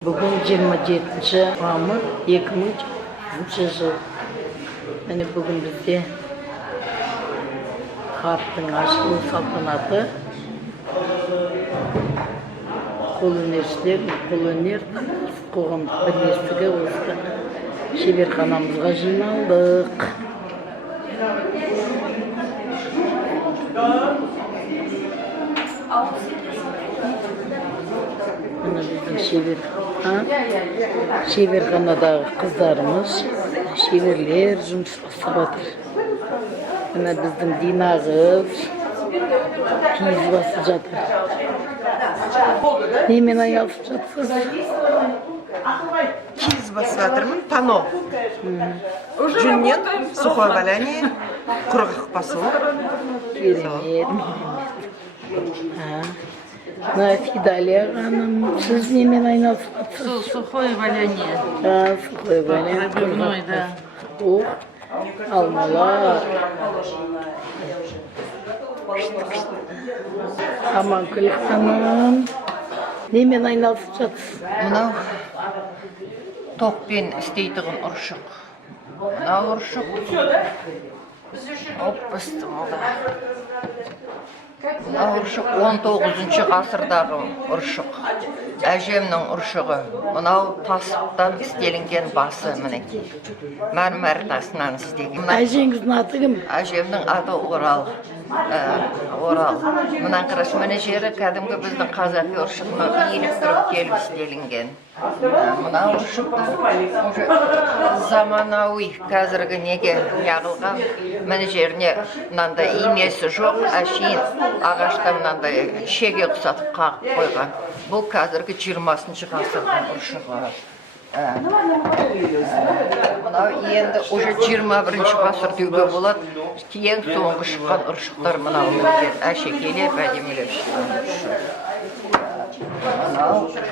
Бүгін 27 мамыр 2020 жыл. Міне бүгін бізде қарттың ашылу салтанаты. Қолөнершілер, қолөнер қоғамдық бірлестігі осы шеберханамызға жиналдық. Міне біздің шеберханадағы қыздарымыз, шеберлер жұмыс жасап жатыр. Міне біздің Дина қыз киіз басып жатыр. Немен айналысып жатсыз? Киіз басып жатырмын, тано. Жүннен сухое валяние, құрғақ басу. Керемет. Фидалия ханым, сіз немен айналысып жатсыз? Сухое валяние. Сухое валяние. Пробивной, да. Алмалар. Аманкүл ханым, немен айналысып жатсыз? Мынау тоқпен істейтін ұршық. Мынау ұршық. Оппысты молда. Мынау ұршық 19 ғасырдағы ұршық. Әжемнің ұршығы. Мынау тастан істелінген басы мінекей. Мәрмәр тасынан істеген. Әжеңіздің аты кім? Әжемнің аты Орал. Орал. Мына қараш міне жері кәдімгі біздің қазақи ұршыққа иіліп тұрып келіп істелінген. Мына ұршықты уже заманауи қазіргі неге яғылған. Міне жеріне мынандай имесі жоқ, әшейін ағашта мынандай шеге ұқсатып қағып қойған. Бұл қазіргі 20 ғасырдың ұршығы. Мынау енді уже 21 ғасыр деуге болады. Ең соңғы шыққан ұршықтар мынау өткен. Әшекейлеп, әдемілеп шыққан ұршық. Мынау ұршық.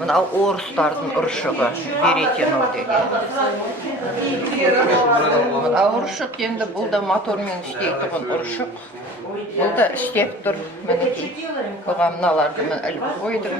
Мынау орыстардың ұршығы, веретено деген. Мынау ұршық енді бұл да мотормен істейтін ұршық. Бұл да істеп тұр. Мінекей. Бұған мыналарды мен іліп қойдым.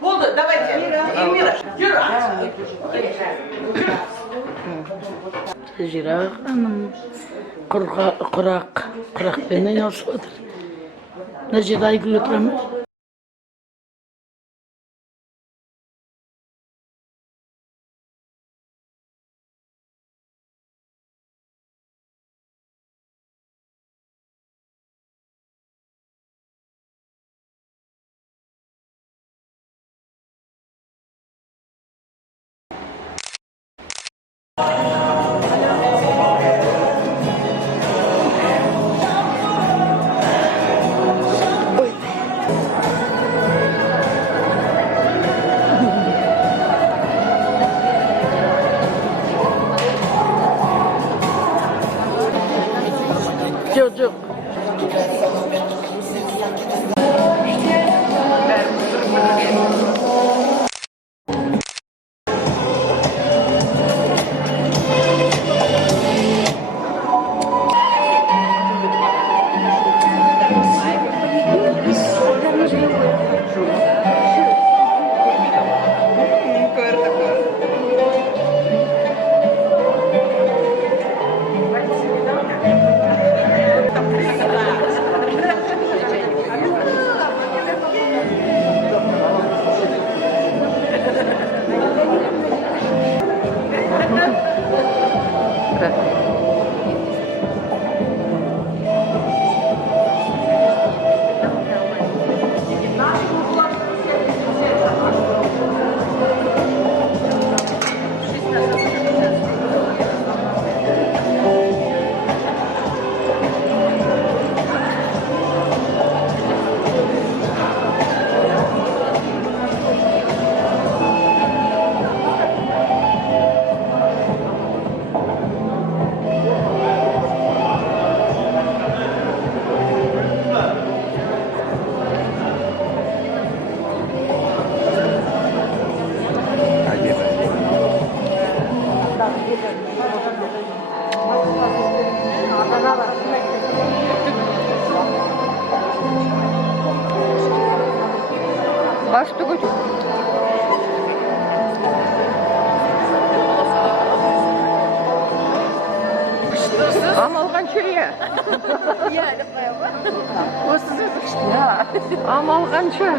Болды, давайте. Эльмира, Жазира ханым құрақпен айналысып жатыр. Мына жерде Айгүл отыра ма? Başta götür. Amalgan çöye. Yani koyama. O size ya. Amalgan çö.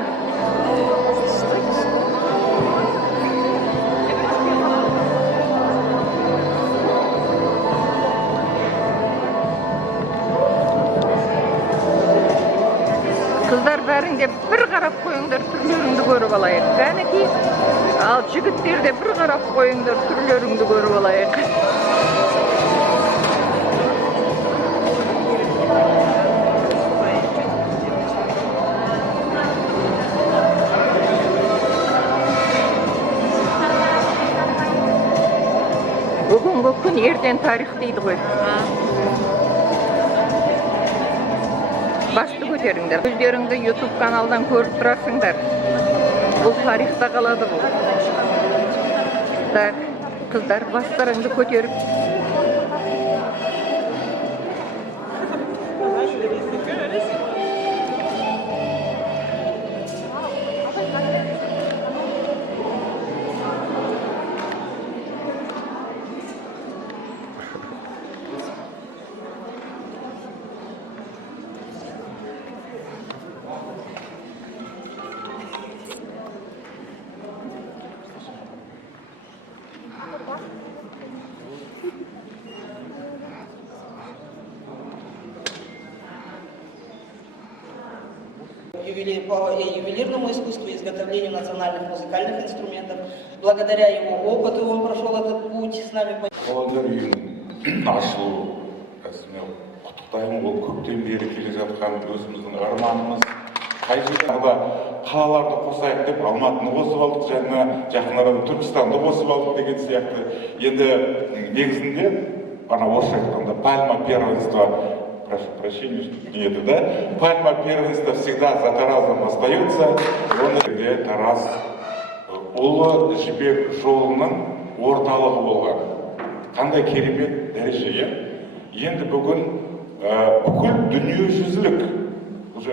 Kızlar bәрін де bir qarab qo'yinglar, turlaringni ko'rib olayıq. Qaniki, al jigitler de bir qarab qo'yinglar, turlaringni ko'rib olayıq. Bugungi kun erten tarix deydi qo'y. Başta көтеріңдер. Өздеріңді YouTube каналдан көріп тұрасыңдар. Бұл тарихта қалады бұл. Так, қыздар бастарыңды көтеріп. По ювелирному искусству, изготовлению национальных музыкальных инструментов. Благодаря его опыту он прошел этот путь с нами. Волонтер үйінің ашылу рәсіміне құттықтаймын. Ол көптен бері келе жатқан өзіміздің арманымыз. Қай жерде қалаларды қосайық деп Алматыны қосып алдық, және жақын арада Түркістанды қосып алдық деген сияқты. Енді негізінде ана орысша айтқанда пальма первенства, прошу прощения, это, да? Пальма первенства всегда за Таразом остается. Он Тараз Ұлы Жібек жолының орталығы болған. Қандай керемет дәреже, енді бүгін бүкіл дүниежүзілік, уже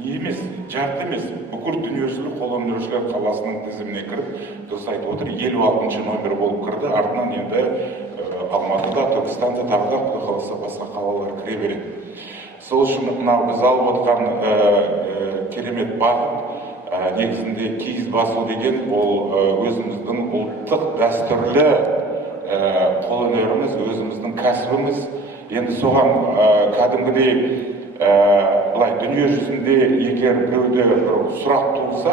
не емес, жарты емес, бүкіл дүниежүзілік қолөнершілер қаласының тізіміне кіріп, дұрыс айтып отыр, 56-шы номер болып кірді, артынан енді Алматыда, Түркістанда, тағы да Құдай қаласа басқа қалалар кіре береді. Сол үшін мынау біз алып отқан керемет бағыт, негізінде киіз басу деген ол өзіміздің ұлттық дәстүрлі қолөнеріміз, өзіміздің кәсібіміз. Енді соған кәдімгідей былай дүние жүзінде егер біреуде сұрақ туылса,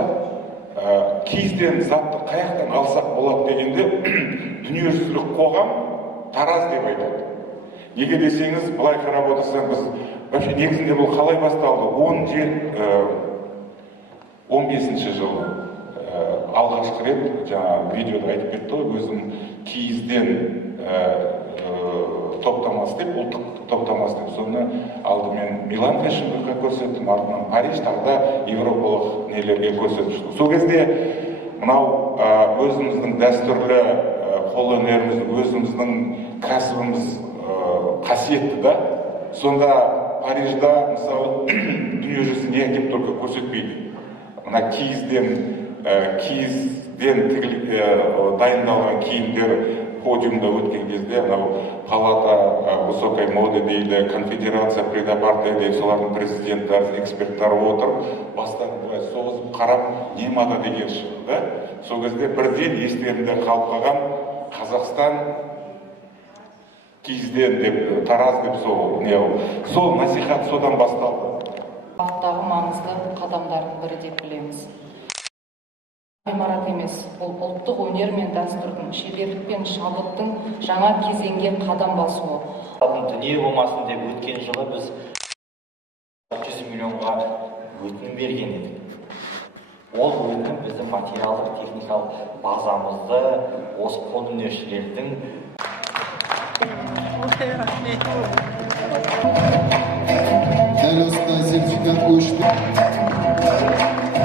киізден затты қаяқтан алсақ болады дегенде дүниежүзілік қоғам Тараз деп айтады. Неге десеңіз, былай қарап отырсаң, біз вообще негізінде бұл қалай басталды? 15-ші жылы алғашқы рет жаңа видеода айтып кетті ғой, өзім киізден топтамасы деп, ұлттық топтамасы деп, соны алдымен Милан Fashion Week'қа көрсеттім, артынан Париж, тағы да европалық нелерге көрсетіп. Сол кезде мынау өзіміздің дәстүрлі қолөнеріміз, өзіміздің кәсібіміз қасиетті да. Сонда Парижда, мысалы, дүние жүзі не деп только көрсетпейді. Мына киізден дайындалған киімдер подиумда өткен кезде, палата высокой моды дейді, конфедерация предапарта дейді, солардың президенттері, эксперттері отырып, бастарын былай соғызып қарап, не мада деген шықты. Сол кезде бірден естерінде қалып қалған Қазақстан киізден деп, Тараз деп сол насихат содан басталды. Бағыттағы маңызды қадамдардың бірі деп білеміз. Ғимарат емес, бұл ұлттық өнер мен дәстүрдің, шеберлік пен шабыттың жаңа кезеңге қадам басуы. Дүние болмасын деп өткен жылы біз 100 миллионға өтінім берген едік. Ол өтінім біздің материалдық техникалық базамызды осы қолөнершілердің Dal osida sertifikat qo'yishdi.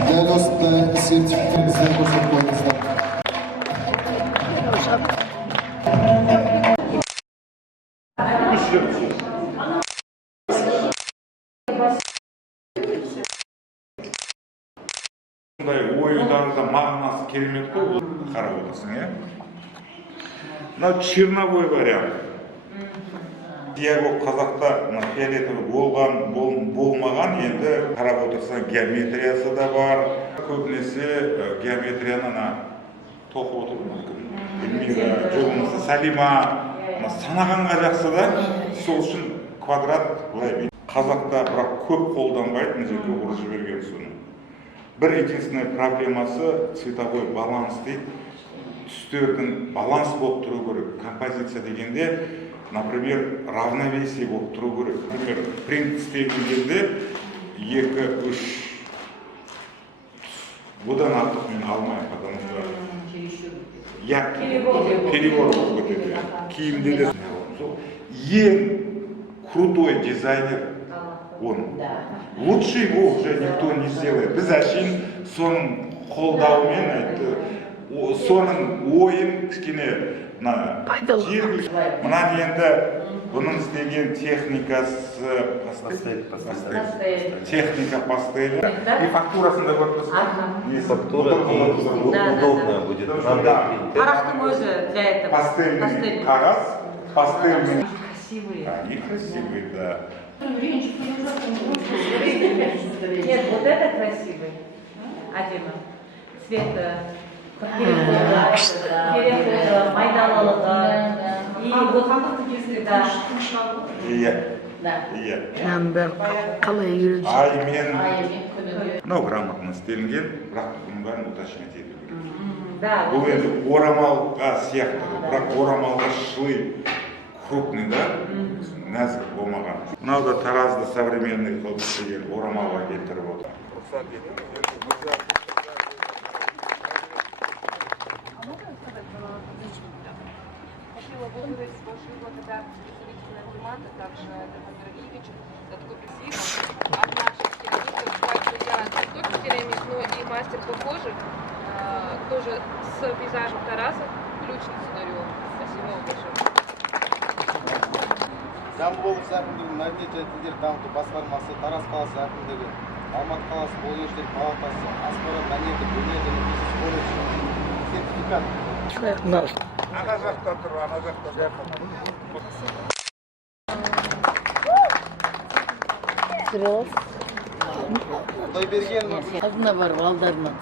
Dal osida sertifikatimizni ko'rsatib qo'yingizlar. да мағынасы керемет қой, ол қарап отырсың, иә? Мынау черновой вариант. Диаго қазақта фиолетовый болмаған, енді қарап отырсаң геометриясы да бар. Көбінесе геометрияны тоқып отыр мүмкін. Эльмира, болмаса Салима санағанға жақсы да, сол үшін квадрат былай. Қазақта бірақ көп қолданбайды, мына жерге ұрып жіберген соны. Бір единственный проблемасы цветовой баланс дейді. Түстердің баланс болып тұру керек. Композиция дегенде, например, равновесие болып тұру керек. Например, принт істеген кезде 2-3 бұдан артық мен алмаймын, потому что перебор болып кетеді. Киімде де ең крутой дизайнер он. Лучше его уже никто не сделает. Біз әшейін соның қолдауымен айтты. Соның ойын кішкене мынан енді бұның істеген техникасы техника пастель и фактурасында көріп фактура удобная будет. Парақтың өзі для этого. Пастельный қағаз, пастельный. Красивые. Они красивые, да. Нет, вот это красивый. Адема. Цвет перехода, майдалалығы. И вот да. Иә. Ben қалай үйренші. Аймен. Мынау грамотно істелінген, бірақ бұның бәрін уточнять ету керек. Бұл енді орамалға сияқты, бірақ орамалға шылы крупный, да? Нәзік болмаған. Мынау да Таразды современный қылып істеген орамалға келтіріп отыр. Хотела бы выразить большую благодарность представителям Акимата, также Александру Ильичу за такой пресс. От наших керамиков, также я не только керамик, но и мастер по коже, тоже с пейзажем Тараса, ключницу дарю. Спасибо вам большое. Жамбыл облысы әкімдігінің мәдениет және тілдер дамыту басқармасы, Тараз қаласы әкімдігі, Алматы қаласы колледждер палатасы, Аспара мәдениет өнер және бизнес колледжі сертификат. Ана жақта тұр, ана жақта. Құдайберген Adına var, valdarına.